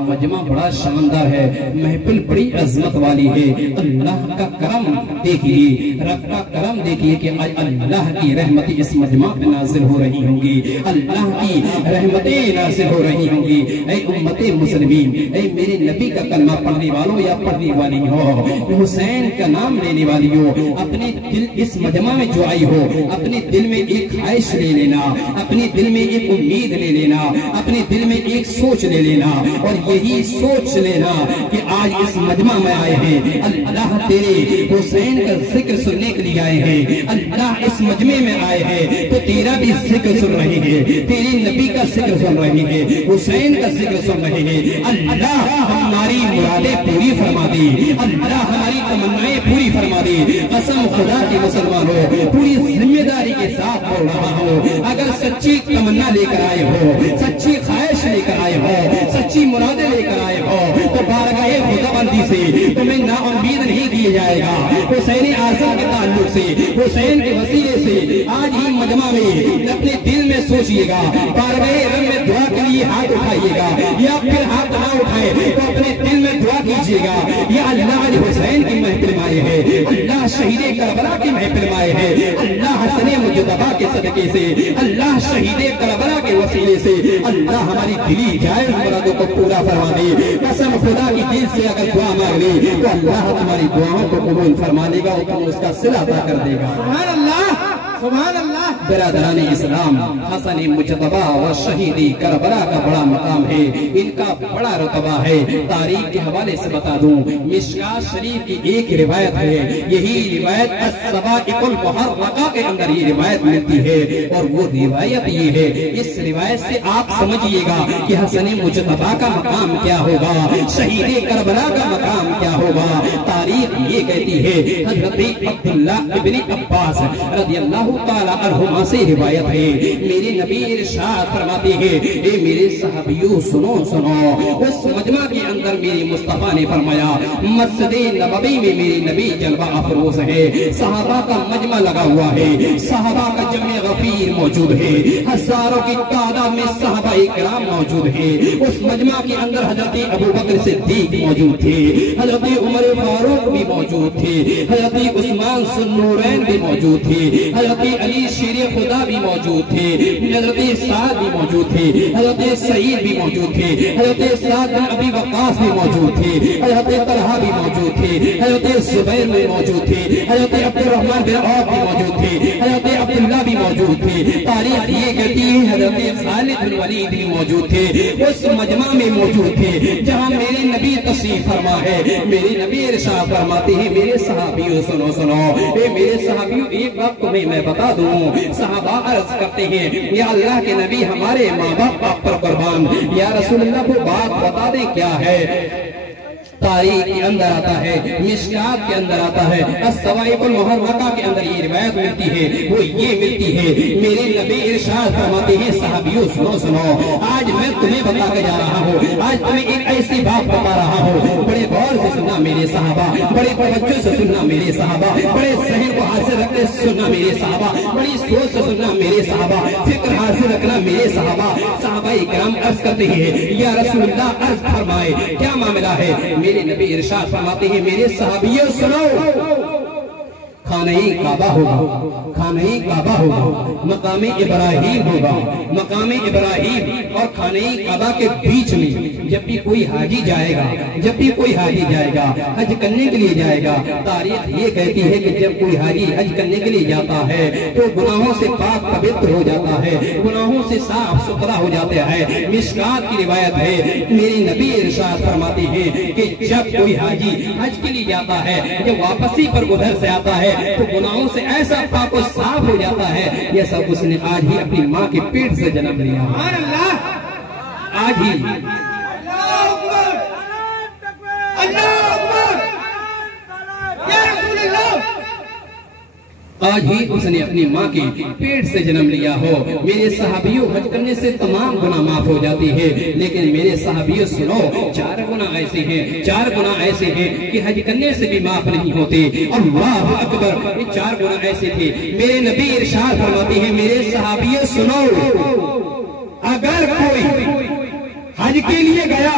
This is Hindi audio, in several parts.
मजमा बड़ा शानदार है, महफिल बड़ी अजमत वाली है। अल्लाह का करम देखिए, रब का करम देखिए कि अल्लाह की रहमतें इस मजमा पे नाजिल हो रही होंगी, अल्लाह की रहमतें नाजिल हो रही होंगी। ऐ उम्मते मुस्लिमीन, ऐ मेरे नबी का कलमा पढ़ने वालों या पढ़ने वाली हो, हुसैन का नाम लेने वाली हो, अपने दिल इस मजमा में जो आई हो, अपने दिल में एक ख्वाहिश ले लेना, अपने दिल में एक उम्मीद ले लेना, अपने दिल में एक सोच ले लेना और यही सोच लेना कि आज इस मजमा में आए हैं, अल्लाह तेरे हुसैन का जिक्र सुनने के लिए आए हैं, अल्लाह इस मजमे में आए हैं तो तेरा भी जिक्र सुन रहे हैं, तेरे नबी का जिक्र सुन रहे हैं, हुसैन का जिक्र सुन रहे हैं। अल्लाह हमारी मुरादें पूरी फरमा दे, अल्लाह हमारी तमन्नाएं पूरी फरमा दे। कसम खुदा की मुसलमानों, पूरी जिम्मेदारी के साथ बोल रहा हूँ, अगर सच्ची तमन्ना लेकर आए हो, सच्ची ख्वाहिश लेकर आए हो, सच्ची मुरादें लेकर आए हो तो बारगाहे खुदाबंदी से तुम्हें नाउम्मीद नहीं किया जाएगा। हुसैन आज़म के ताल्लुक से, हुसैन के वसीले से आज ही मजमा में अपने दिल में सोचिएगा, बारगाहे रब में दुआ के लिए हाथ उठाइएगा या फिर हाथ ना उठाए तो अपने दिल में दुआ कीजिएगा, या अल्लाह आज हुसैन की महफिल में आए हैं, अल्लाह शहीद करबला की महफिल में आए हैं, अल्लाह हसन मुजतबा के सदके से, अल्लाह शहीद करबला के वसीले से अल्लाह हमारी दिली जायज मुरादों को पूरा फरमा दे। कसम खुदा की दिल से अगर दुआ मांग ली तो अल्लाह तुम्हारी दुआओं को कबूल फरमा लेगा और तुम उसका सिला अदा कर देगा। सुभान अल्लाह, सुभान अल्लाह। बिरादराने इस्लाम, हसन मुजतबा व शहीदी करबला का बड़ा मकाम है, इनका बड़ा रुतबा है। तारीख के हवाले से बता दूं, मिशकात शरीफ की एक रिवायत है, यही रिवायत अस्सवाइकुल मुहर्रका के अंदर ये रिवायत मिलती है और वो रिवायत ये है, इस रिवायत से आप समझिएगा कि हसन मुजतबा का मकाम क्या होगा, शहीद करबला का मकाम क्या होगा। तारीख ये कहती है, हजरत अब्दुल्लाह इब्न अब्बास रज़ियल्लाहु ताला अन्हुमा से रिवायत है, मेरे नबी इरशाद फरमाते हैं, ए मेरे सहाबियों सुनो सुनो, उस मजमा के अंदर मेरे मुस्तफा ने फरमाया, मस्जिद नबवी में मेरे नबी जलवा अफरोज है, सहाबा का मजमा लगा हुआ है, सहाबा का जमे गफीर मौजूद है, हजारों की तादाद में सहाबा इकराम मौजूद है। उस मजमा के अंदर हजरत अबू बकर सिद्दीक मौजूद थे, हजरत उमर फारूक भी मौजूद थे, हजरत उस्मान सुन्नूरैन भी मौजूद थे, हजरत अली शेर खुदा भी मौजूद थे, हजरत साद भी मौजूद थे, हजरत सईद भी मौजूद थे, हजरत साद बिन अबी वक्कास भी मौजूद थे, हजरत तलहा भी मौजूद थे, हजरत जुबैर भी मौजूद थे, हजरत अब्दुर्रहमान बिन औफ भी मौजूद थे, हजरत अब्दुल्लाह भी मौजूद थे। तारीख ये कहती है हजरत खालिद बिन वलीद भी मौजूद थे, उस मजमा में मौजूद थे जहाँ मेरे नबी तशरीफ फरमा है। मेरे नबी इरशाद फरमाते हैं, मेरे सहाबियों सुनो सुनो, ए मेरे सहाबियों एक बात तुम्हें मैं बता दूं। सहाबा अर्ज करते हैं, या अल्लाह के नबी हमारे माँ बाप पर कुर्बान, या रसूलुल्लाह को बात बता दें क्या है। तारीख के अंदर आता है, मिशकात के अंदर आता है, अस्सवाइकुल मुहर्रका के अंदर ये रिवायत मिलती है, वो ये मिलती है, मेरे नबी इरशाद फरमाते हैं, सहाबियों सुनो सुनो, आज मैं तुम्हें बता के जा रहा हूँ, आज तुम्हें एक ऐसी बात बता रहा हूँ, बड़े गौर से सुनना मेरे सहाबा, बड़े तवज्जो से सुनना मेरे सहाबा, बड़े ज़हन को हासिल रखते सुनना मेरे सहाबा, बड़ी सोच से सुनना मेरे सहाबा, फिक्र हासिल रखना मेरे सहाबा। सहाबा इकराम अर्ज करते हैं, या रसूलुल्लाह अर्ज फरमाए क्या मामला है। मेरे नबी इरशाद फरमाते हैं, मेरे सहाबियों सुनो, खाने काबा होगा, खाने काबा होगा, मकाम इब्राहिम होगा, मकाम इब्राहिम और खाने काबा के बीच में जब भी कोई हाजी जाएगा, जब भी कोई हाजी जाएगा, हज करने के लिए जाएगा, तारीख ये कहती है कि जब कोई हाजी हज करने के लिए जाता है तो गुनाहों से पाक पवित्र हो जाता है, गुनाहों से साफ सुथरा हो जाता है। मिशकात की रिवायत है, मेरे नबी इरशाद फरमाते हैं कि जब कोई हाजी हज के लिए जाता है, जब वापसी पर उधर से आता है तो गुनाहों से ऐसा पाक और साफ हो जाता है, यह सब उसने आज ही अपनी माँ के पेट से जन्म लिया, आज ही। आज ही उसने अपनी माँ के पेट से जन्म लिया हो। मेरे सहाबियों, हज करने से तमाम गुनाह माफ हो जाती है, लेकिन मेरे सहाबियों सुनो, 4 गुना ऐसे हैं, 4 गुना ऐसे हैं कि हज करने से भी माफ नहीं होते। अल्लाह अकबर, ये 4 गुना ऐसे थे। मेरे नबी इरशाद फरमाते हैं, मेरे सहाबियों सुनो, अगर कोई हज के लिए गया,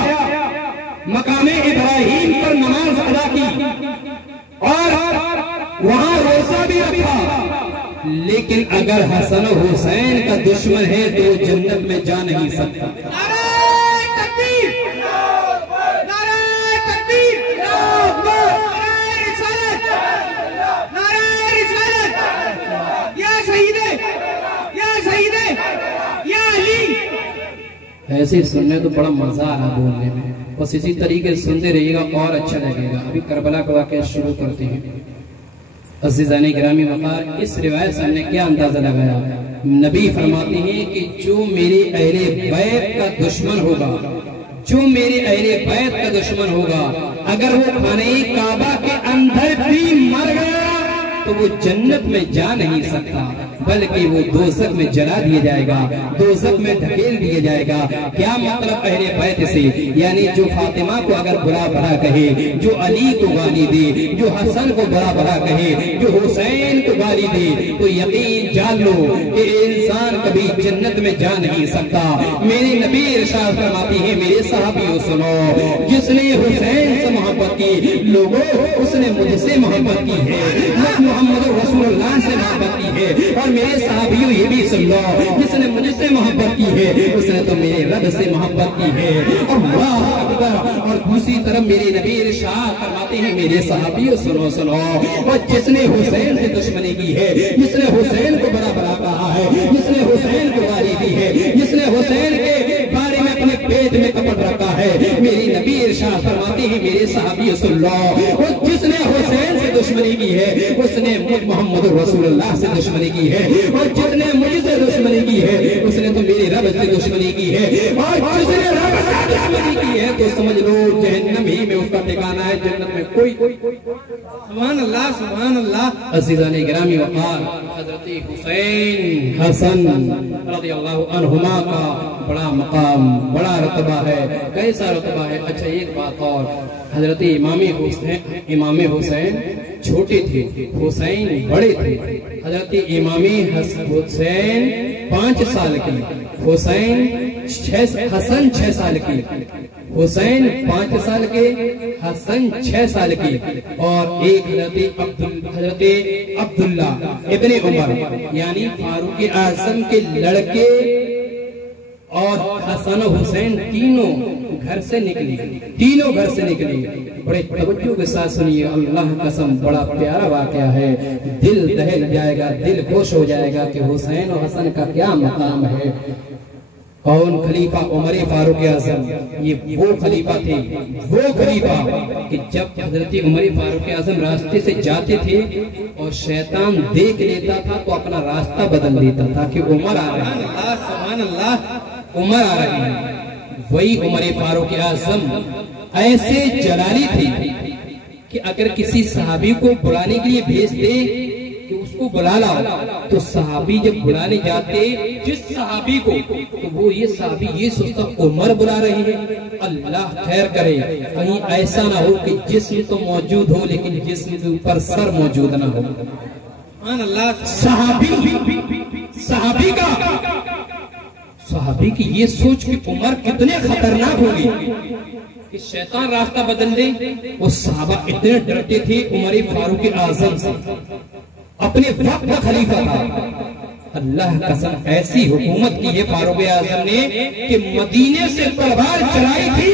मकामे इब्राहिम पर नमाज अदा की और वहां रोजा भी रखा, लेकिन अगर हसन हुसैन का दुश्मन है तो जन्नत में जा नहीं सकता। नारे तकबीर, नारे तकबीर, नारे रिसालत, नारे रिसालत, या शहीदे, या शहीदे, या अली। ऐसे सुनने तो बड़ा मजा आ रहा बोलने में, बस इसी तरीके से सुनते रहिएगा और अच्छा लगेगा। अभी करबला का वाक़या शुरू करते हैं। अज़ीज़ाने गिरामी वक़ार, इस रिवायत से हमने क्या अंदाजा लगाया? नबी फरमाते हैं कि जो मेरे अहले बैत का दुश्मन होगा, जो मेरे अहले बैत का दुश्मन होगा, अगर वो खाने काबा के अंदर भी मर गया तो वो जन्नत में जा नहीं सकता, बल्कि वो दोज़ख में जला दिया जाएगा, दोज़ख में ढकेल दिया जाएगा। क्या मतलब अहले बैत से? यानी जो फातिमा को अगर बुरा भला कहे, जो अली को गाली दे, जो हसन को बुरा भला कहे, जो हुसैन को गाली दे, तो यकीन जान लो कि इंसान कभी जन्नत में जा नहीं सकता। मेरे नबी इरशाद फरमाती है, मेरे सहाबियों सुनो, जिसने हुसैन से मोहब्बत की, लोगों उसने मुझसे मोहब्बत की है, मोहम्मद रसूलुल्लाह से मोहब्बत की है। और मेरे सहाबियों ये भी सुन लो, जिसने मुझसे मोहब्बत की है उसने तो मेरे रब से मोहब्बत की है। अल्लाह अकबर। और दूसरी तरफ मेरे नबी इरशाद फरमाते हैं, मेरे सहाबियों सुनो सुनो, और जिसने हुसैन से दुश्मनी की है, जिसने हुसैन को बड़ा बड़ा कहा है, जिसने हुसैन को गाली दी है, जिसने हुसैन के बारे में अपने पेट में कपट रखा है, मेरी नबी इरशाद फरमाते हैं, मेरे सहाबियों सुन लो, और जिसने हुसैन से दुश्मनी की है उसने मोहम्मद रसूलुल्लाह से दुश्मनी की है, और जिसने मुझसे दुश्मनी की है उसने तो मेरे रब से दुश्मनी की है, और जिसने रब से दुश्मनी की है तो समझ लो जहन्नम ही में उसका ठिकाना है, जन्नत में कोई। सुभान अल्लाह, सुभान अल्लाह। अज़ीज़ाने गिरामी वक़ार, हज़रत हुसैन हसन रज़ियल्लाहु अन्हुमा का बड़ा मकाम, बड़ा रुतबा है। कैसा रुतबा है? अच्छा एक बात और, हज़रत इमाम हुसैन छोटे थे, हुसैन बड़े थे। हज़रत इमाम हुसैन 5 साल की, हसन 6 साल की, हुसैन 5 साल के, हसन 6 साल की, और एक हज़रत अब्दुल्ला इब्ने उमर यानी फारूक आज़म के लड़के, और हसन हुसैन तीनों घर से निकले, तीनों घर से निकले। बड़े तवज्जो के साथ सुनिए, अल्लाह कसम बड़ा प्यारा वाकया है, दिल दहल जाएगा, दिल खुश हो जाएगा कि हुसैन और हसन का क्या मकाम है। कौन? खलीफा उमर फारूक आज़म। ये वो खलीफा थे, वो खलीफा कि जब हजरत उमर फारूक आज़म रास्ते से जाते थे और शैतान देख लेता था तो अपना रास्ता बदल देता था कि उमर आ रहे हैं, सुभान अल्लाह, उमर आ रहे हैं। वही उमर फारूक आज़म ऐसे जलाली थे कि अगर किसी सहाबी को बुलाने के लिए भेज दे कि उसको बुला लाओ, तो सहाबी जब बुलाने जाते जिस सहाबी को, तो वो ये सहाबी ये सोचता उमर बुला रहे हैं। अल्लाह खैर करे, कहीं ऐसा ना हो कि जिस्म तो मौजूद हो लेकिन जिस्म के ऊपर सर मौजूद ना हो। सुभान अल्लाह। सहाबी की ये सोच कि उमर कितने खतरनाक होगी कि शैतान रास्ता बदल दे। वो सहाबा इतने डरते थे उमर फारूक आज़म से, अपने वक्त का खलीफा था। अल्लाह कसम ऐसी हुकूमत की है फारूक आज़म ने कि मदीने से तलवार चलाई थी,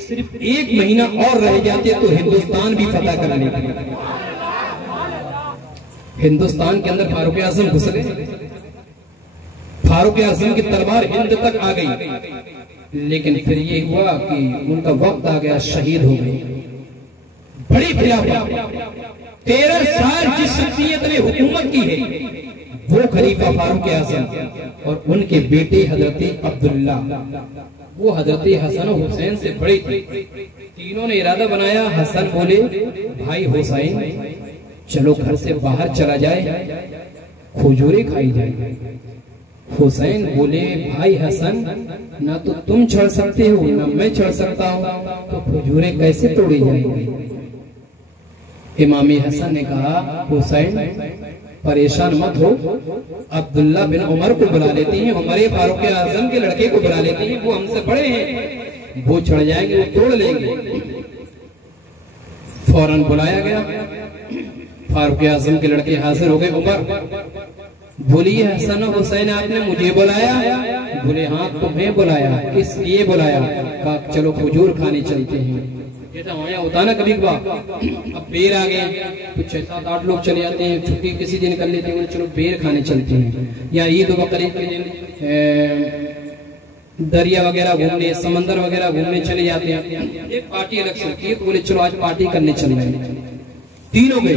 सिर्फ 1 महीना और रह जाते तो हिंदुस्तान भी फतह कर लेते। हिंदुस्तान के अंदर फारूक आज़म घुस गए, फारूक आज़म की तलवार हिंद तक आ गई, लेकिन फिर ये हुआ कि उनका वक्त आ गया, शहीद हो गए। बड़ी खिलाफत 13 साल जिस शख्सियत ने हुकूमत की है वो खलीफा फारूक आज़म, और उनके बेटे हजरत अब्दुल्ला, वो हजरत हसन हुसैन से बड़े थे। तीनों ने इरादा बनाया, हसन बोले भाई हुसैन चलो घर से बाहर चला जाए, खजूरें खाई जाए। हुसैन बोले भाई हसन, ना तो तुम चढ़ सकते हो ना मैं चढ़ सकता हूँ, तो खजूरें कैसे तोड़ी जाएंगी। इमाम हसन ने कहा हुसैन परेशान मत हो, अब्दुल्ला बिन उमर को बुला लेते हैं, उमर फारूक आजम के लड़के को बुला लेते हैं, वो हमसे बड़े हैं, वो चढ़ जाएंगे, वो तोड़ लेंगे। फौरन बुलाया गया, फारूक आजम के लड़के हाजिर हो गए। उमर बोलिए हसन और हुसैन आपने मुझे बुलाया? बोले हाँ तुम्हें बुलाया। किस लिए बुलाया? कहा चलो खजूर खाने चलते हैं। जैसा वहाँ होता ना कभी अब बेर आ गए तो 6-7-8 लोग चले जाते हैं, छुट्टी किसी दिन कर लेते हैं, चलो बेर खाने चलते हैं, या ईद बकरीद के दिन दरिया वगैरह घूमने, समंदर वगैरह घूमने चले जाते हैं। एक पार्टी अलग से होती है, तो बोले चलो आज पार्टी करने चल रहे हैं। तीनों गए।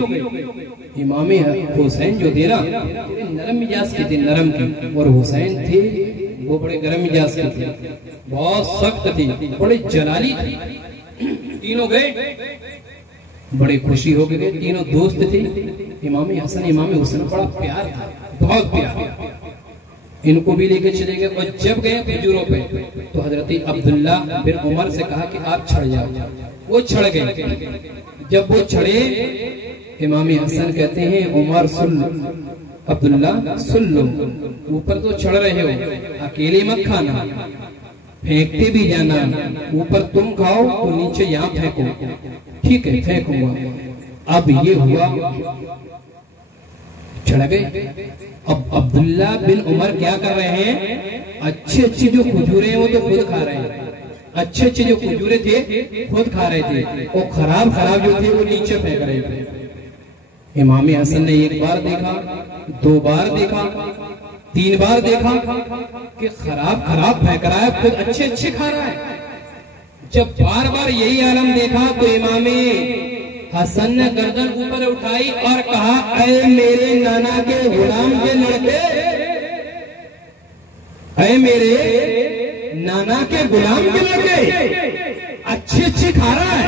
इमाम हुसैन जो थे ना नरम मिजाज के थे, नरम के, और हुसैन थे वो बड़े गरम मिजाज के थे, बहुत सख्त थे, बड़े जलाली थे। तीनों गए, बड़े खुशी हो गए। तीनों दोस्त थे। इमाम हसन इमाम हुसैन बड़ा प्यार था, बहुत प्यार। इनको भी लेके चले गए, और जब गए खजूरों पे तो हजरत अब्दुल्ला बिन उमर से कहा कि आप चढ़ जाओ। वो चढ़ गए। जब वो चढ़े, इमाम हसन कहते हैं उमर सुन लो, अब्दुल्ला सुन लो, ऊपर तो चढ़ रहे हो, अकेले मत खाना, फेंकते भी जाना, ऊपर तुम खाओ तो नीचे यहाँ फेंको। ठीक है फेंकूंगा। अब ये हुआ, चढ़ गए। अब अब्दुल्ला बिन उमर क्या कर रहे हैं, अच्छे अच्छे जो खजूरें हैं वो तो खुद खा रहे हैं, अच्छे अच्छे जो खजूरें थे खुद खा रहे थे, और खराब खराब जो थे वो नीचे फेंक रहे थे। इमाम हसन ने एक बार देखा, 2 बार देखा, 3 बार देखा कि खराब खराब फेंक रहा है, खुद अच्छे अच्छे खा रहा है। जब बार बार यही आलम देखा तो इमाम हसन ने गर्दन ऊपर उठाई और कहा ऐ मेरे नाना के गुलाम के लड़के, ऐ मेरे नाना के गुलाम के लड़के, अच्छे अच्छे खा रहा है,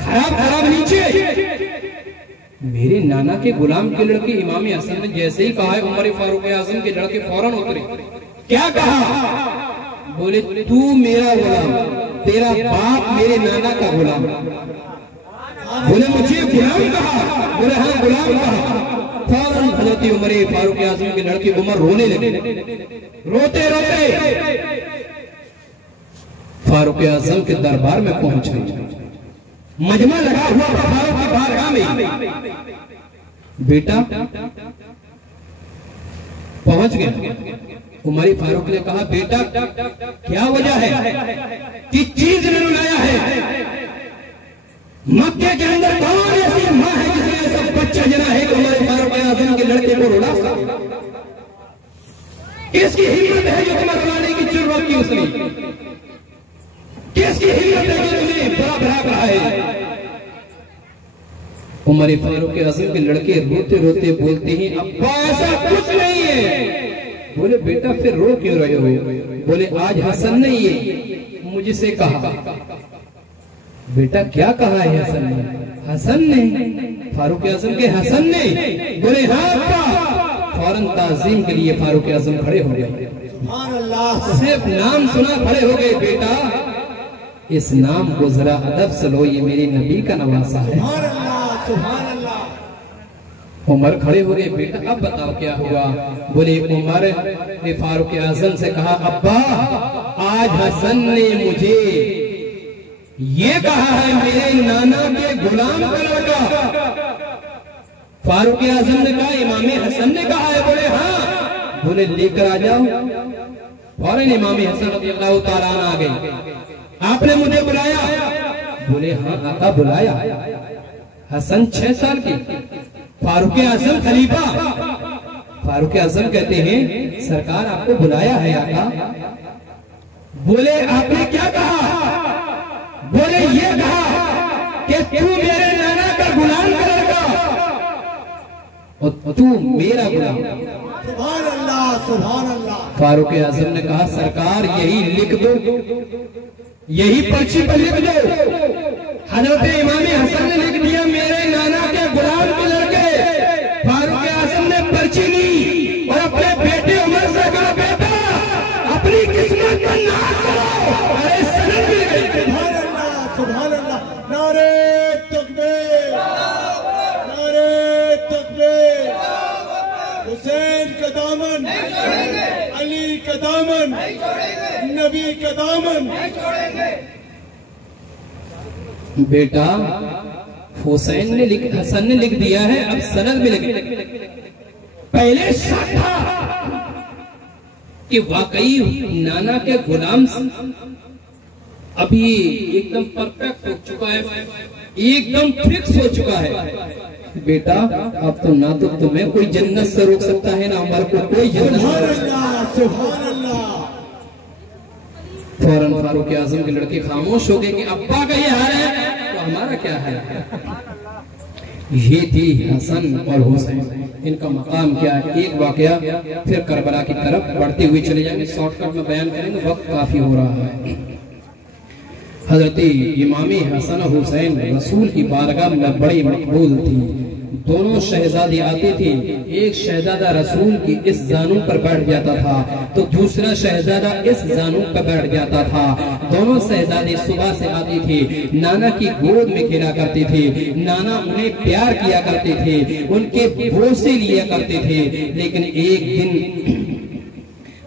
खराब खराब नीचे। मेरे नाना के गुलाम के लड़के, इमाम हसन ने जैसे ही कहा है उमर फारूक आजम के लड़के फौरन उतरे। क्या कहा? बोले तू मेरा गुलाम, तेरा बाप मेरे नाना का गुलाम। बोले मुझे गुलाम कहा? बोले हाँ गुलाम कहा। फौरन हजरत उमर फारूक आजम के लड़के उमर रोने लगे, रोते रोते फारूक आजम के दरबार में पहुंच गए। मजमा लगा हुआ फारूक की बारगाह में। बेटा पहुंच गया। उमर फारूक ने कहा बेटा क्या वजह है, किस चीज ने रुलाया है? मक्के के अंदर कौन ऐसी माँ है जिसने ऐसा बच्चा जना है कि उमर फारूक आजम के लड़के को रुला सके? किसकी हिम्मत है जो तुम्हें रुलाने की जरूरत की उसने? किसकी हिम्मत है जो तुम्हें बड़ा भरा कहा है? उमर फारूक आजम के लड़के रोते रोते बोलते हैं अब्बा ऐसा कुछ नहीं है। बोले बेटा फिर रो क्यों रहे हो? बोले आज हसन ने ये मुझसे कहा। बेटा क्या कहा है हसन ने? हसन ने? फारूक आजम के हसन ने? बोले हाँ अब्बा। फौरन ताजीम के लिए फारूक आजम खड़े हो गए। सिर्फ नाम सुना खड़े हो गए। बेटा इस नाम को जरा अदब से लो, ये मेरे नबी का नवासा है। उमर खड़े हो गए। बेटा अब बताओ क्या हुआ? बोले उमर ने फारूक आजम से कहा अब्बा आज हसन ने मुझे ये कहा है मेरे नाना के गुलाम का लड़का। फारूक आजम ने कहा इमाम हसन ने कहा है? बोले हाँ। बोले लेकर आ जाओ। फौरन इमाम हसन रज़ियल्लाहु ताला अन्हु आ गए। आपने मुझे बुलाया? बोले हाँ आका बुलाया। हसन 6 साल की, फारूक आजम खलीफा। फारूक आजम कहते हैं सरकार आपको बुलाया है आका। बोले आपने क्या कहा? बोले ये कहा कि तू मेरे नाना का गुलाम का लड़का और तू मेरा गुलाम। सुभान अल्लाह, सुभान अल्लाह। फारूक आजम ने कहा सरकार यही लिख दो, यही पर्ची पर लिख दो। हजरत इमाम हसन ने लिख दिया मेरे नाना के गुलाम के लड़के का दामन, अली का दामन, नबी का दामन। बेटा हुसैन ने हसन ने लिख दिया है, अब सनद में लिख। पहले शक था कि वाकई नाना के गुलाम अभी एकदम परफेक्ट हो चुका है, एकदम फिक्स हो चुका है। बेटा अब तो ना तो तुम्हें कोई जन्नत से रोक सकता है, ना हमारे को कोई जन्नत। सुभान अल्लाह। फौरन फारूक आजम के लड़के खामोश हो गए कि अब्बा का ये हाल है तो हमारा क्या है। ये थी हसन और हुसैन, इनका मकाम क्या है। एक वाकया फिर करबला की तरफ बढ़ते हुए चले जाएंगे, शॉर्टकट में बयान करेंगे, वक्त काफी हो रहा है। हजरत इमाम हसन और हुसैन रसूल की बारगाह में बड़ी मकबूल थी। दोनों शहजादे आते थे, एक शहजादा रसूल की इस जानू पर बैठ जाता था तो दूसरा शहजादा इस जानू पर बैठ जाता था। दोनों शहजादे सुबह से आते थे, नाना की गोद में खेला करते थे, नाना उन्हें प्यार किया करते थे, उनके बोसे लिया करते थे। लेकिन एक दिन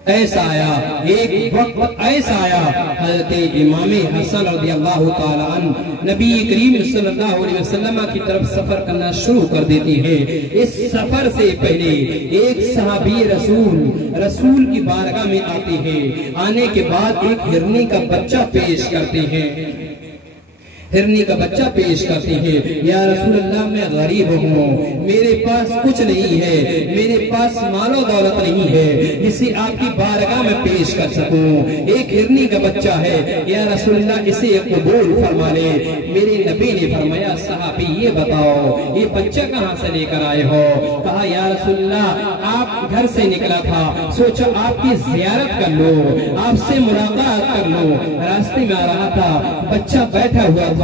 ऐसा आया, एक वक्त ऐसा आया, हज़रत इमाम हसन रज़ियल्लाहु ताला अन्हु नबी करीम सल्लल्लाहु अलैहि वसल्लम की तरफ सफर करना शुरू कर देती है। इस सफर से पहले एक सहाबी रसूल की बारगाह में आते हैं। आने के बाद एक हिरनी का बच्चा पेश करते हैं, हिरनी का बच्चा पेश करती है। या रसूलल्लाह मैं गरीब हूँ, मेरे पास कुछ नहीं है, मेरे पास मालो दौलत नहीं है जिसे आपकी बारगाह में पेश कर सकूं। एक हिरनी का बच्चा है, या रसूलल्लाह इसे कबूल फरमा ले। मेरे नबी ने फरमाया सहाबी ये बताओ ये बच्चा कहाँ से लेकर आए हो। कहा या रसूलल्लाह आप घर से निकला था, सोचा आपकी जियारत कर लो, आपसे मुलाकात कर लो। रास्ते में आ रहा था, बच्चा बैठा हुआ था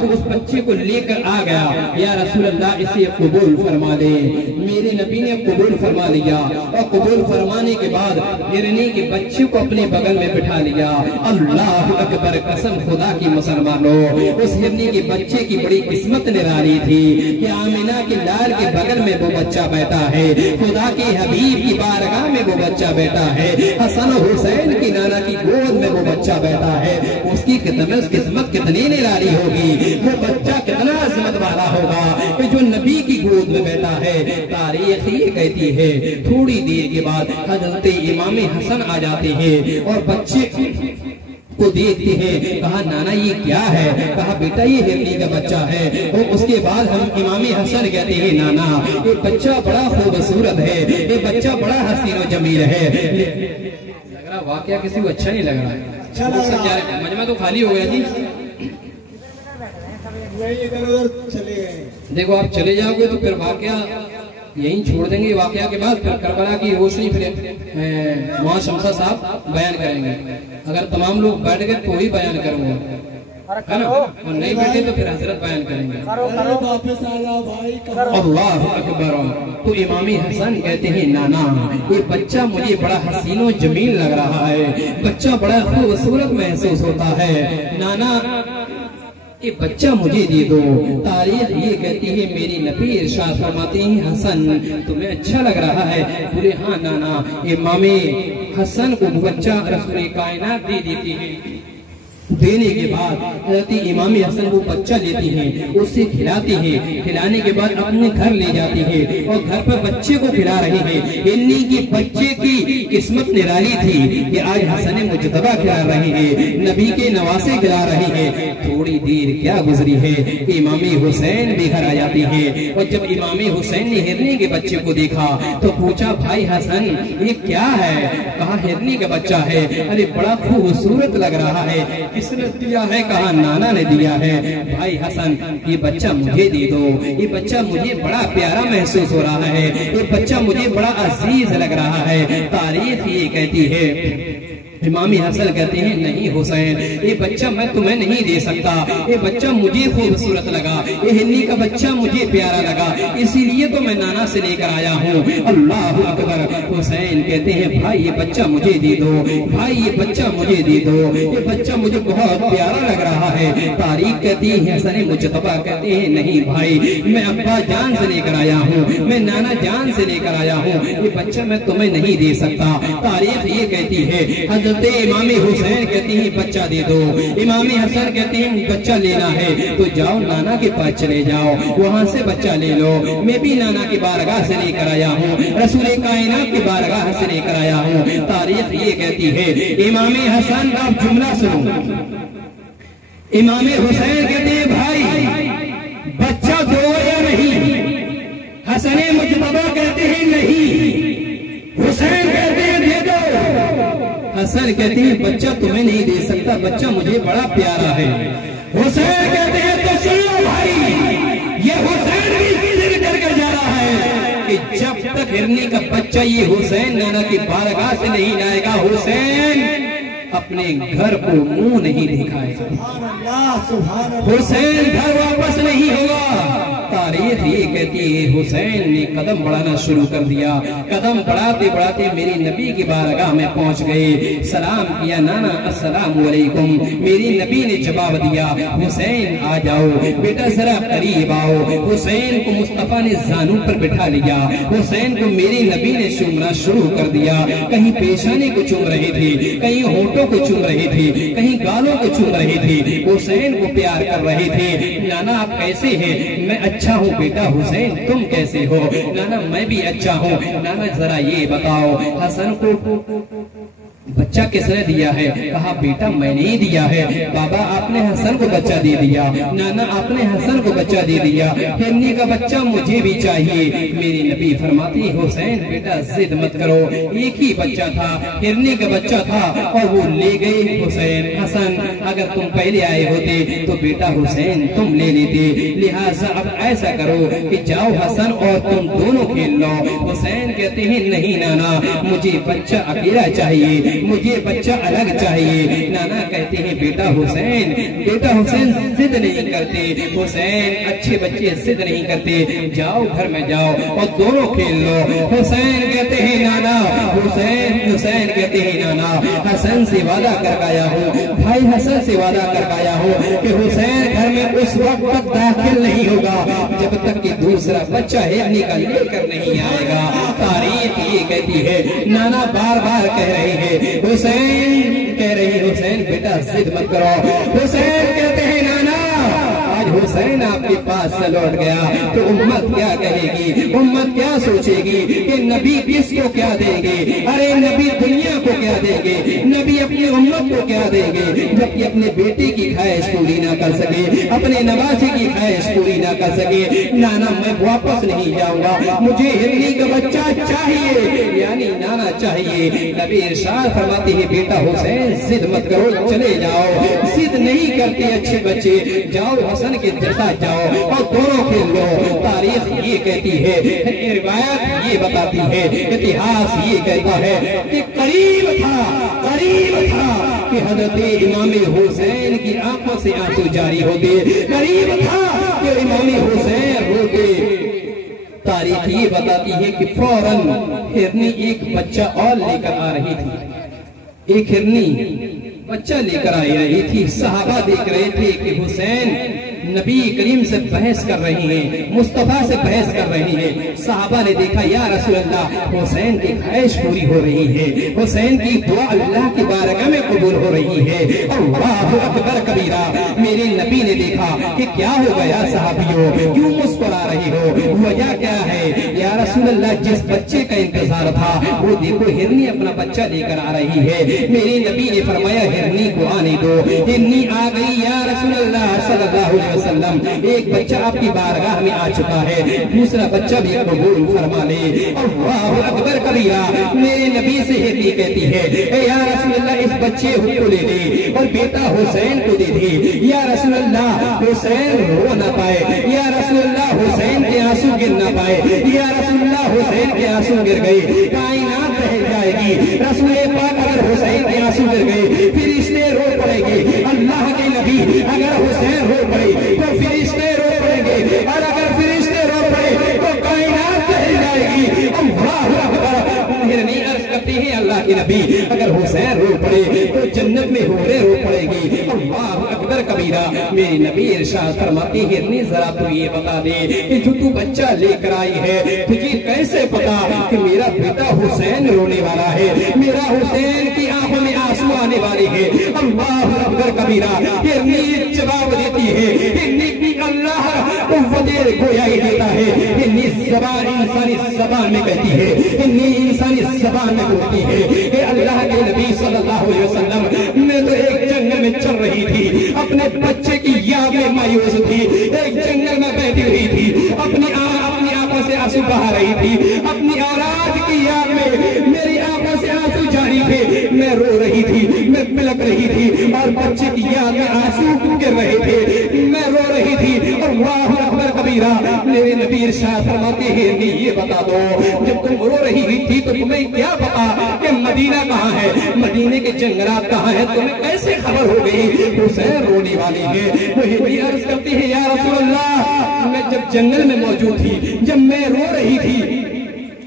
तो उस बच्चे को लेकर आ गया। या रसूलल्लाह इसे कबूल फरमा ले। मेरे नबी ने कबूल फरमा लिया और कबूल फरमाने के बाद हिरनी के बच्चे को अपने बगल में बिठा लिया। अल्लाह अकबर, कसम खुदा की मुसलमानों, उस हिरनी के बच्चे की बड़ी किस्मत निराली थी कि आमिना के लाल के बगल में वो बच्चा बैठा है, खुदा के हबीब की बारगाह में वो बच्चा बैठा है, हसन हुसैन की नाना की गोद में वो बच्चा बैठा है। उसकी किस्मत कितनी निराली होगी, वो बच्चा कितना अजमत वाला होगा कि जो नबी की गोद में बैठा है। तारीख ये कहती है थोड़ी देर के बाद हजरत इमाम हसन आ जाते हैं और बच्चे को देखते हैं। कहा नाना ये क्या है। कहा बेटा ये हिरनी का बच्चा है। और उसके बाद हम इमाम हसन कहते हैं नाना ये बच्चा बड़ा खूबसूरत है, ये बच्चा बड़ा हसीन और जमील है। लग रहा वाकया किसी को अच्छा नहीं लग रहा है, मजमा तो खाली हो गया जी। इधर उधर चले गए। देखो आप चले जाओगे तो फिर वाकया यहीं छोड़ देंगे। वाकया के बाद फिर करबला की रोशनी फिर वहाँ शमसा साहब बयान करेंगे। अगर तमाम लोग बैठ गए तो ही बयान करूंगा, है ना, और नहीं बैठे तो फिर हजरत बयान करेंगे। अल्लाह अकबर। तो इमामी हसन कहते हैं नाना ये बच्चा मुझे बड़ा हसीन और जमील लग रहा है, बच्चा बड़ा खूबसूरत महसूस होता है। नाना ये बच्चा मुझे दे दो। तारीख ये कहती है मेरी नबी इरशाद फरमाते हैं हसन तुम्हें अच्छा लग रहा है। बोले हाँ नाना। इमाम हसन को बच्चा रसूल कायनात दे देती है। देने के बाद इमाम हसन वो बच्चा लेती हैं, उसे खिलाती हैं, खिलाने के बाद अपने घर ले जाती हैं और घर पर बच्चे को खिला रहे हैं। इन्हीं की बच्चे की किस्मत निराली थी कि आज हसन मुजतबा खिला रहे हैं, नबी के नवासे खिला रहे हैं। थोड़ी देर क्या गुजरी है, इमाम हुसैन भी घर आ जाती है। और जब इमाम हुसैन ने हिरनी के बच्चे को देखा तो पूछा भाई हसन ये क्या है। कहा हिरनी का बच्चा है। अरे बड़ा खूबसूरत लग रहा है, किसने दिया है। कहा नाना ने दिया है। भाई हसन ये बच्चा मुझे दे दो, ये बच्चा मुझे बड़ा प्यारा महसूस हो रहा है, ये बच्चा मुझे बड़ा अजीज लग रहा है। तारीख ये कहती है इमाम हसन कहते हैं नहीं हुसैन, ये बच्चा मैं तुम्हें नहीं दे सकता, ये बच्चा मुझे खूबसूरत लगा, ये हिन्नी का बच्चा मुझे प्यारा लगा, इसीलिए तो मैं नाना से लेकर आया हूँ। अल्लाह अकबर। हुसैन कहते हैं भाई ये बच्चा मुझे दे दो, भाई ये बच्चा मुझे दे दो, ये बच्चा मुझे बहुत प्यारा लग रहा है। तारीख कहती है हसन मुजतबा कहते हैं नहीं भाई मैं अब्बा जान से लेकर आया हूँ, मैं नाना जान से लेकर आया हूँ, ये बच्चा मैं तुम्हें नहीं दे सकता। तारीख ये कहती है हजरत इमाम हुसैन कहती है बच्चा दे दो, इमाम हसन कहते हैं बच्चा लेना है तो जाओ नाना के पास चले जाओ, वहाँ से बच्चा ले लो। मैं भी नाना की बारगाह से लेकर आया हूँ, रसूल कायनात की बारगाह से लेकर आया हूँ। तारीख ये कहती है इमाम हसन का जुमला सुनो, इमाम हुसैन कहते हैं भाई बच्चा दो या नहीं, हसन मुजतबा कहते हैं नहीं, हुसैन कहते हैं दे दो। हसन कहते हैं बच्चा तुम्हें नहीं दे सकता, बच्चा मुझे बड़ा प्यारा है। हुसैन कहते हैं तो सुनो भाई, ये हुसैन भी जिद करके जा रहा है कि जब तक हिरनी का बच्चा ये हुसैन नाना की बारगाह से नहीं जाएगा, हुसैन अपने घर को मुंह नहीं दिखाएगा, हुसैन घर वापस नहीं होगा। तारीख ये कहती है हुसैन ने कदम बढ़ाना शुरू कर दिया, कदम बढ़ाते बढ़ाते मेरी नबी की बारगाह में पहुंच गए, सलाम किया नाना अस्सलाम वालेकुम। मेरी नबी ने जवाब दिया हुसैन आ जाओ बेटा जरा करीब आओ। हुसैन को मुस्तफा ने जानू पर बिठा लिया, हुसैन को मेरी नबी ने चूमना शुरू कर दिया, कहीं पेशानी को चूम रहे थे, कहीं होठों को चूम रहे थे, कहीं गालों को चूम रहे थे, हुसैन को प्यार कर रहे थे। नाना आप कैसे हैं? मैं अच्छा हूँ बेटा। हुसैन तुम कैसे हो? नाना मैं भी अच्छा हूँ। नाना जरा ये बताओ हसन को बच्चा किसने दिया है? कहा बेटा मैंने ही दिया है। बाबा आपने हसन को बच्चा दे दिया। नाना आपने हसन को बच्चा दे दिया, हिरनी का बच्चा मुझे भी चाहिए। मेरी नबी फरमाती हुसैन बेटा जिद मत करो, एक ही बच्चा था, हिरनी का बच्चा था और वो ले गए हुसैन। हसन अगर तुम पहले आए होते तो बेटा हुसैन तुम ले लेते, लिहाजा अब ऐसा करो कि जाओ हसन और तुम दोनों खेल लो। हुसैन कहते हैं नहीं नाना मुझे बच्चा अकेला चाहिए, मुझे बच्चा अलग चाहिए। नाना कहते हैं बेटा हुसैन जिद नहीं करते, हुसैन अच्छे बच्चे जिद नहीं करते, जाओ घर में जाओ और दोनों खेल लो। हुसैन कहते हैं नाना हुसैन कहते हैं नाना हसन से वादा कर आया हूँ, भाई हसन से वादा कर आया हूँ कि हुसैन घर में उस वक्त तक दाखिल नहीं होगा जब तक कि दूसरा बच्चा हिरनी का लेकर नहीं आएगा। तारीख ये कहती है नाना बार बार कह रहे हैं हुसैन कह रही है हुसैन बेटा जिद मत करो। हुसैन कहते हैं नाना आज हुसैन आपके पास से लौट गया तो उम्मत क्या कहेगी, उम्मत क्या सोचेगी कि नबी किसको क्या देंगे? अरे नबी दुनिया को क्या देंगे, नबी अपनी उम्मत को क्या देंगे, जबकि अपने बेटे की ख्वाहिश पूरी ना कर सके, अपने नवासे की ख्वाहिश पूरी ना कर सके। नाना मैं वापस नहीं जाऊंगा, मुझे हिरनी का बच्चा चाहिए, यानी नाना चाहिए। नबी इरशाद फरमाती है बेटा हुसैन जिद मत करो, चले जाओ। जिद नहीं करते अच्छे बच्चे, जाओ हसन के साथ जाओ और दोनों खेल लो। तारीख ये कहती है, रिवायत ये बताती है, इतिहास ये कहता है कि करीब था कि हजरत इमाम हुसैन की आंखों से आंसू जारी होते, करीब था कि इमाम हुसैन रोते। तारीख ये बताती है कि फौरन हिरनी एक बच्चा और लेकर आ रही थी, एक हिरनी बच्चा लेकर आई रही थी। सहाबा देख रहे थे कि हुसैन नबी करीम से बहस कर रही हैं, मुस्तफा से बहस कर रही हैं। सहाबा ने देखा या रसूल अल्लाह हुसैन की ख्वाहिश पूरी हो रही है, हुसैन की दुआ अल्लाह की बारगाह में कबूल हो रही है। अल्लाहु अकबर कबीरा। मेरे नबी ने देखा कि क्या हो गया सहाबियों, क्यों मुस्कुरा रही हो, वजह क्या है? या रसूल अल्लाह जिस बच्चे का इंतजार था वो देखो हिरनी अपना बच्चा लेकर आ रही है। मेरे नबी ने फरमाया हिरनी को आने दो। हिरनी आ गई या रसूल अल्लाह सल्लल्लाहु अलैहि वसल्लम, एक बच्चा आपकी बारगाह में आ चुका है, दूसरा बच्चा भी कबूल फरमा ले। अल्लाहु अकबर कबीरा। मेरे नबी से हिरनी कहती है या रसूल अल्लाह इस बच्चे को ले दे और बेटा हुसैन को दे दे। या रसूल अल्लाह हुसैन रो ना पाए, या रसूल अल्लाह हुसैन के आंसू गिर ना पाए, या रसूल अल्लाह हुसैन के आंसू गिर गए कायनात रह जाएगी। रसूल पाक अगर हुसैन के आंसू आंसू गिर गए, फरिश्ते रो पड़ेंगे। अल्लाह के नबी अगर हुसैन रो पड़े तो फरिश्ते रो पड़ेंगे, और अगर फरिश्ते रो पड़े तो कायनात हिल जाएगी। अल्लाहू अकबर। हिरनी अर्ज करती है अल्लाह के नबी अगर हुसैन रो पड़े तो जन्नत में हूरें रो पड़ेगी। अल्लाहू अकबर कबीरा। मेरे नबी इरशाद फरमाती है हिरनी जरा तू ये बता दे कि जो तू बच्चा लेकर आई है तुझे कैसे पता कि मेरा बेटा हुसैन रोने वाला है, मेरा हुसैन की आंखों में आंसू आने वाले हैं। अल्लाहू अकबर कबीरा। हिरनी जवाब देती है, हिरनी की अल्लाह वज़ीर गोयाई देता है। हिरनी ज़बान इंसानी ज़बान में कहती है, हिरनी इंसानी ज़बान में बोलती है कि अल्लाह के नबी सल्लल्लाहु अलैहि वसल्लम मैं तो एक जंगल में चल रही थी, अपने बच्चे की याद में मायूस थी, एक जंगल में बैठी हुई थी, अपनी आंखों से आंसू बहा रही थी, अपनी औलाद की याद में मेरी आंखों से आंसू जारी थे, मैं रो रही थी, मैं बिलक रही थी, और बच्चे की याद में आंसू गिर रहे थे, मैं रो रही थी। अल्लाहू अकबर कबीरा। मेरे नबी इरशाद फरमाते हैं ये बता दो जब तुम रो रही हुई थी तो तुम्हें क्या पता कि मदीना कहाँ है, मदीने के जंगलात कहाँ है, तुम्हें कैसे खबर हो गई हुसैन रोने वाली है। वही अर्ज करती है या रसूल अल्लाह मैं जब जंगल में मौजूद थी, जब मैं रो रही थी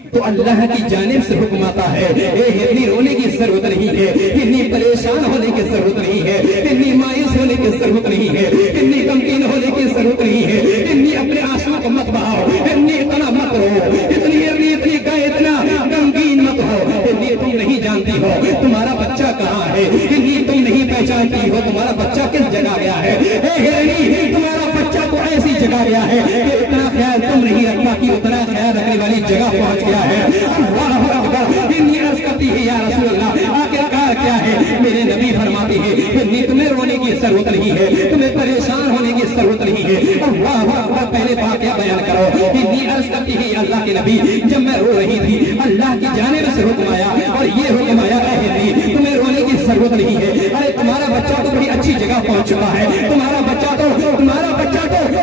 तो अल्लाह की जानिब से हुक्म आता है इतनी रोने की जरूरत नहीं है, इतनी परेशान होने की जरूरत नहीं है, इतनी मायूस होने की जरूरत नहीं है, इतनी गमगीन होने की जरूरत नहीं है, इतनी अपने आंसुओं को मत बहाओ, इतनी इतना मत रो, इतनी इतना गमगीन मत हो, इतनी तुम नहीं जानती हो तुम्हारा बच्चा कहाँ है, इतनी तुम नहीं पहचानती हो तुम्हारा बच्चा किस जगह गया है। तुम्हारा बच्चा तो ऐसी जगह गया है कि इतना ख्याल तुम नहीं रखता कि उतना ख्याल रखने वाली जगह पहुंच गया है। अल्लाहू अकबर। इतनी अर्ज करती है या रसूल अल्लाह आखिरकार क्या है। मेरे नबी फरमाते हैं इतनी तुम्हें रोने की जरूरत नहीं है, तुम्हें परेशान होने की जरूरत नहीं है। अल्लाहू अकबर। पहले वाकया बयान करो। इतनी अर्ज करती है अल्लाह के नबी जब मैं रो रही थी अल्लाह की जानिब से हुक्म आया और ये हुक्म आया तुम्हें रोने की जरूरत नहीं है, अरे तुम्हारा बच्चा तो बड़ी अच्छी जगह पहुंच चुका है, तुम्हारा बच्चा तो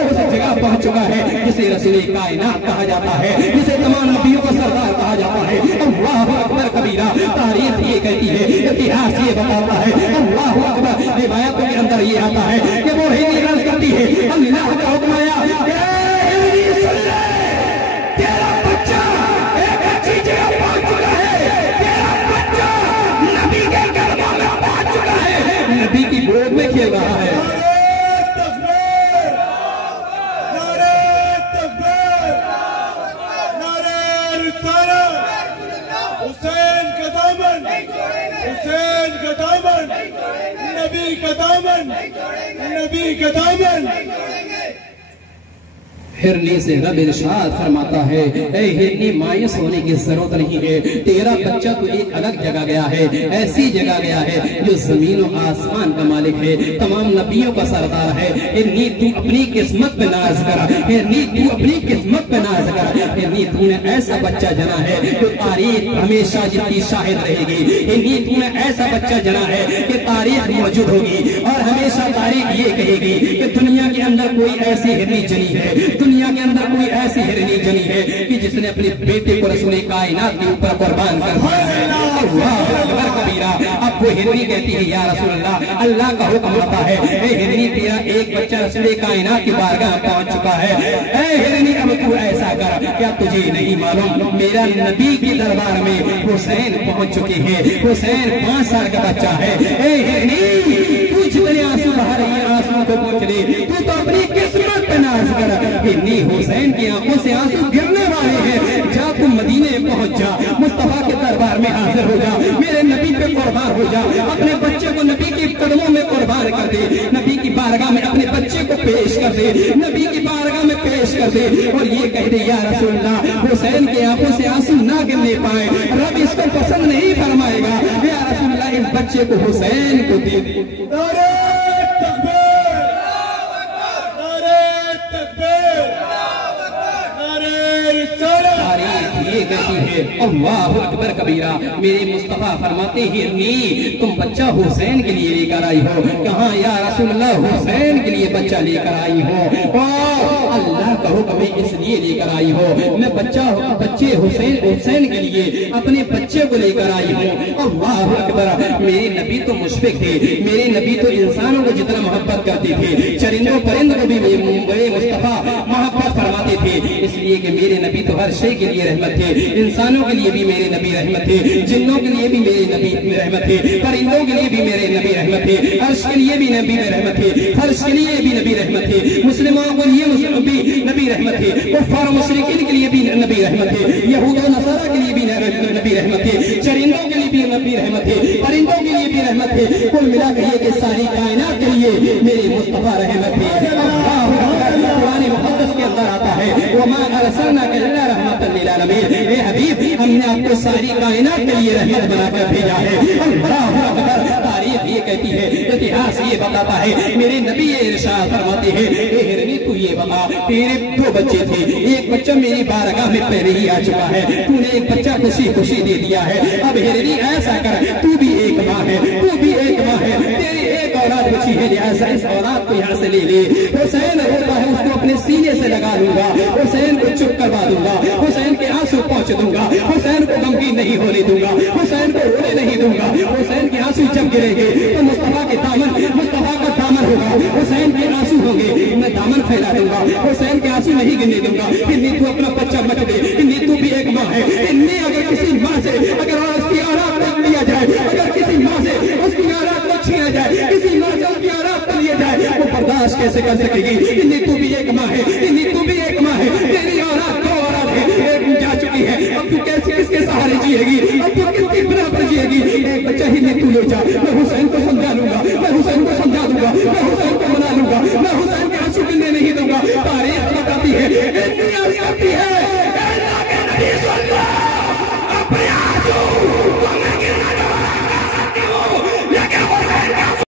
उस जगह पहुंच चुका है जिसे रसूल कायनात कहा जाता है, जिसे तमाम नबियों का सरदार कहा जाता है। अल्लाहू अकबर कबीरा। तारीख ये कहती है, इतिहास ये बताता है। अल्लाहू अकबर। रिवायतों के अंदर ये आता है कि वो हिंदी अर्ज करती है अल्लाह का हुक्म आया तेरा बच्चा एक अच्छी जगह पहुंच चुका है, तेरा बच्चा नबी के गर्भों में पहुंच चुका है, नबी की गोद में खेल रहा है। हुसैन का दामन, हुसैन का दामन, नबी का दामन, नबी का दामन। हिरनी से रब इरशाद फरमाता है ए हिरनी मायूस होने की जरूरत नहीं है, तेरा बच्चा तो एक अलग जगह गया है, ऐसी जगह गया है जो जमीन और आसमान का मालिक है, तमाम नबियों का सरदार है। हिरनी तू अपनी किस्मत पे नाज कर, हिरनी तू अपनी किस्मत पे नाज कर, हिरनी तूने ऐसा बच्चा जना है जो तारीख हमेशा जितनी शाहिद रहेगी, हिरनी तूने ऐसा बच्चा जना है कि तारीख मौजूद होगी और हमेशा तारीख ये कहेगी कि दुनिया के अंदर कोई ऐसी हिरनी जनी है, दुनिया के अंदर कोई ऐसी हिरनी जनी है कि जिसने अपने बेटे को रसूल कायनात के ऊपर कुर्बान कर दिया है। अल्लाहू अकबर कबीरा। अब वो हिरनी कहती है या रसूल अल्लाह अल्लाह का हुक्म आता है ए हिरनी तेरा एक बच्चा रसूल कायनात की बारगाह पहुंच चुका है। ए हिरनी अब तू ऐसा कर, क्या तुझे नहीं मालूम मेरा नबी के दरबार में हुसैन पहुंच चुके हैं, हुसैन 5 साल का बच्चा है। ए हिरनी तू जितने आंसू बहा रही है आंसू को पोंछ ले, तू तो अपनी किस्मत पे नाज कर। हिरनी हुसैन की आंखों से आंसू गिरने वाले हैं, जा तुम मदीने पहुंच जा, मुस्तफा के दरबार में हाजिर हो जा, मेरे नबी पे कुर्बान हो जा, अपने बच्चे को नबी के कदमों में कुर्बान कर दे, नबी की बारगाह में अपने बच्चे को पेश कर दे, नबी की बारगाह में पेश कर दे और ये कह दे या रसूल अल्लाह हुसैन की आंखों से आंसू ना गिरने पाए, रब इसको पसंद नहीं फरमाएगा, या रसूल अल्लाह इस बच्चे को हुसैन को दे दे। ये कहती है अल्लाहू अकबर कबीरा। मेरे मुस्तफा फरमाते हैं नी तुम बच्चा हुसैन के लिए लेकर आई हो, कहाँ या रसूल अल्लाह हुसैन के लिए बच्चा लेकर आई हो। अल्लाह का हुक्म इसलिए लेकर आई हो, मैं बच्चे हुसैन के लिए अपने बच्चे को लेकर आई हूँ। अल्लाह अकबर। मेरे नबी तो मुशफिक थे, मेरे नबी तो इंसानों को जितना मोहब्बत करते थे, चरिंदों परिंदों को भी बड़े मुस्तफा मोहब्बत फरमाते थे, इसलिए कि मेरे नबी तो हर शे के लिए रहमत थे। इंसानों के लिए भी मेरे नबी रहमत थे, जिन्नों के लिए भी मेरे नबी रहमत थे, परिंदों के लिए भी मेरे नबी रहमत थे, अर्श के लिए भी नबी रहमत थे, फर्श के लिए भी नबी रहमत थे, मुस्लिमों के लिए नबी रहमत थे, कुफ्फार मुशरिकीन के लिए भी नबी रहमत थे, यहूद और नसारा के लिए भी नबी रहमत थे, चरिंदों के लिए भी नबी रहमत थे, परिंदों के लिए भी रहमत थे। कुल मिला कहिए कि सारी कायनात के लिए मेरे मुस्तफा रहमत थे। कुरान मुक़द्दस के अंदर आता है, वमा अरसलनाका इल्ला रहमतन लिल आलमीन। ए हबीब, हमने आपको सारी कायनात के लिए रहमत बनाकर भेजा है। अल्लाहु अकबर। तारीख ये कहती है, इतिहास ये बताता है, मेरे नबी ये इरशाद फरमाते हैं, तू ये बता, तेरे दो बच्चे थे, एक बच्चा मेरी बारगाह में पहले ही आ चुका है, तूने एक बच्चा खुशी खुशी दे दिया है। अब हिरनी ऐसा कर, तू भी एक माँ है, तू भी एक माँ है, तेरी एक औलाद बची है, लिहाजा इस औलाद को यहाँ से ले ले। हुसैन रोता है, उसको अपने सीने से लगा लूंगा, हुसैन को चुप करवा दूंगा, हुसैन के आंसू पहुँच दूंगा, हुसैन को गमगीन नहीं होने दूंगा, हुसैन को रोने नहीं दूंगा। हुसैन के आंसू जब गिरेंगे तो मुस्तफा का दामन होगा, हुसैन के आंसू होंगे, मैं दामन फैला दूंगा, हुसैन के आंसू नहीं गिरने दूंगा। इन्नी तू अपना बच्चा मत दे, इन्नी तू भी एक माँ है, इन्नी अगर किसी माँ से अगर उसकी औलाद को लिया जाए, अगर किसी माँ से उसकी औलाद को छीना जाए, किसी माँ से उसकी औलाद को लिया जाए, वो बर्दाश्त कैसे कर सकेगी? इन्नी तू भी एक माँ है, इन्नी तू भी एक माँ है, तेरी औलाद दो औलाद है, एक जा चुकी है, अब तू कैसे किसके सहारे जिएगी? अब तू किसके बराबर जिएगी? एक बच्चा ही नहीं तू ले जा, मैं हुसैन को समझा लूंगा, मैं हुसैन को समझा दूंगा, मैं हुसैन को मना लूंगा, मैं हुसैन के आंसू गिरने नहीं दूंगा। तारीख बताती है, इतनी अर्ज करती है